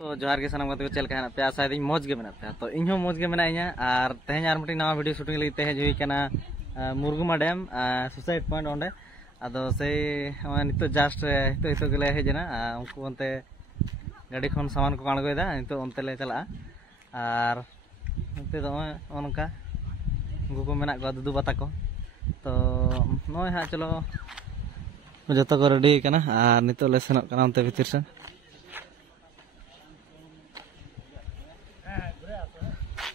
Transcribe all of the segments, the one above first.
तो जोहार के सानाम गाते को चल का पे आशा मौज के मेना पे तो इन मौज के मेना और तेज और मिट्टी नवा वीडियो शूटिंग लगे हेज हुई मुरगुमा डैम सुसाइड पॉइंट ओंडे आदो से नितो जस्ट हितो गेले हेजना उनको अंते गाड़ी खन सामान को आणगोदा नितो अंते ले चला और अंते दो उनका उनको को मेना को दुदू बाता को तो नय हा चलो जतो को रेडी कना और नितो ले सेनक कना अंते भीतर से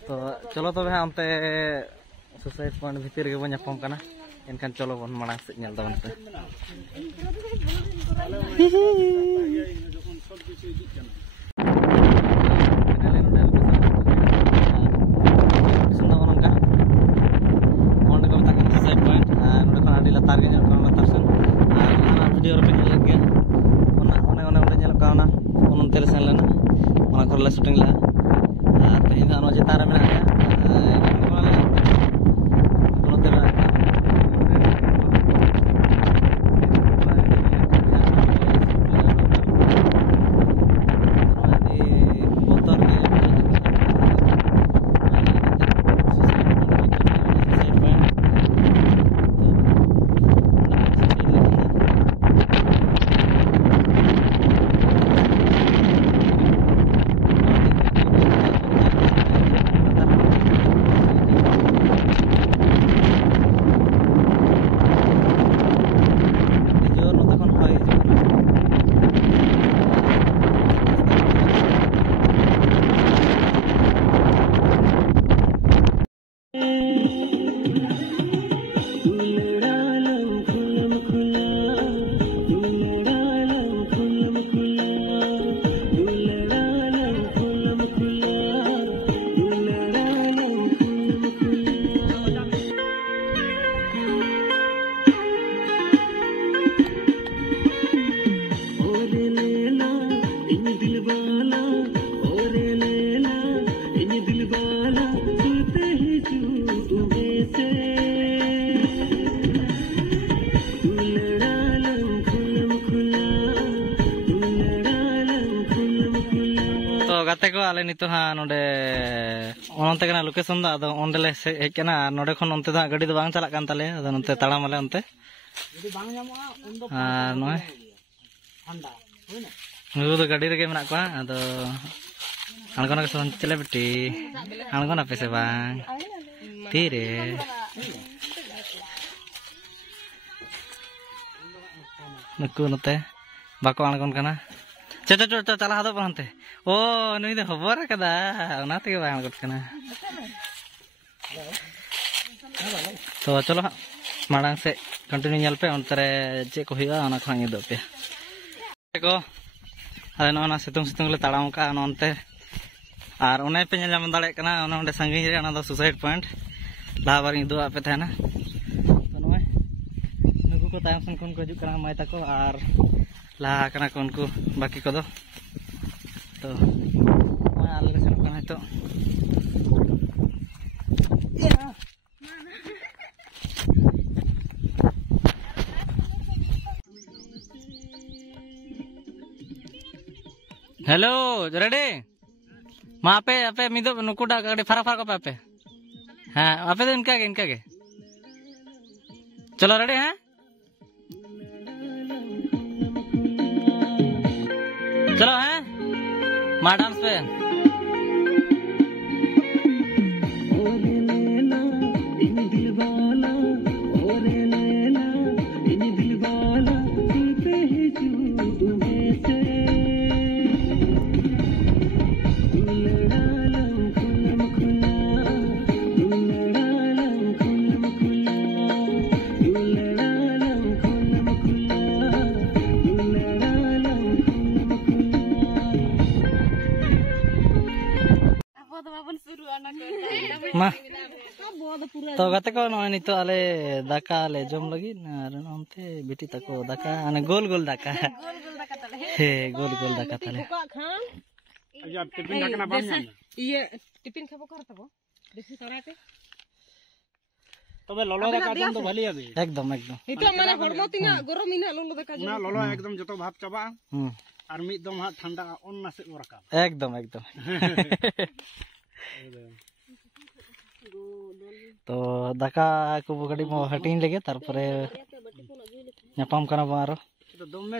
तो चलो तब हाँ अंते सुसाइड पॉइंट भीतर के बन नापाम कना एनखान चलो बन मांग से नेल दाबन पे लातार के लातार सेन वीडियो रे गया उनते सेन लेना शूटिंग ला तेज चेतान में गाते को आले नितो हाँ नोडे ओनते कना लोकेशन दा अदो ओंडेले हेज कना नोडे खन ओंते दा गाड़ी दो बांग चलाक कान ताले अदो नोते ताड़ाम आले ओंते जदी बांग जामोआ उन दो नोय ठंडा होइना नुगु दो गाड़ी रेगे मेना कोआ अदो अणगोना के सोन चले बेटी अणगोना पे से बांग तीरे नुकु नोते बाको अणगोन कना चलो चलो चलो चला हदो पहनते ओ नुई दे खबर कदा ओनाते के बांग कना तो चलो माड़ांग से कंटिन्यू नेल पे अंतरे चे को हुआ ओना खन दो पे को अरे नोना सितुंग सितुंग ले ताड़ाम का नोनते और ओने पे नेल जाम दाड़े कना ओना ओंडे संगी रे ओना दो सुसाइड पॉइंट ला बार दो पे थाना तो नोय नुकु को तायम सन कोन को हिजुक कना माय ताको और ला कना को उनको बाकी को दो तो मैं आले से कना तो हेलो रेडी मा पे आपे मिदो नुकुडा गाड़ी फरा फरा को पे हां आपे तो इनका के चलो रेडी हैं चलो हैं मां डांस पे मा तो गाते को नय नितो आले दाका ले जम लगी और नोंते बेटी तको दाका अने गोल गोल दाका हे गोल गोल दाका ताले अजा टिफिन दाका ना बाम ये टिफिन खाबो करतबो बेसी कराते तबे ललो दाका जम तो भली एकदम एकदम इतो माने हरमो तिना गरम इना ललो दाका जम ना ललो एकदम जतो भात चाबा और मिद दम हाँ ठंडा ऑन नासे रखा एकदम एकदम तो दाका को बगड़ी मो हटिन लगे तारपरे नापाम कना बारो तो दमे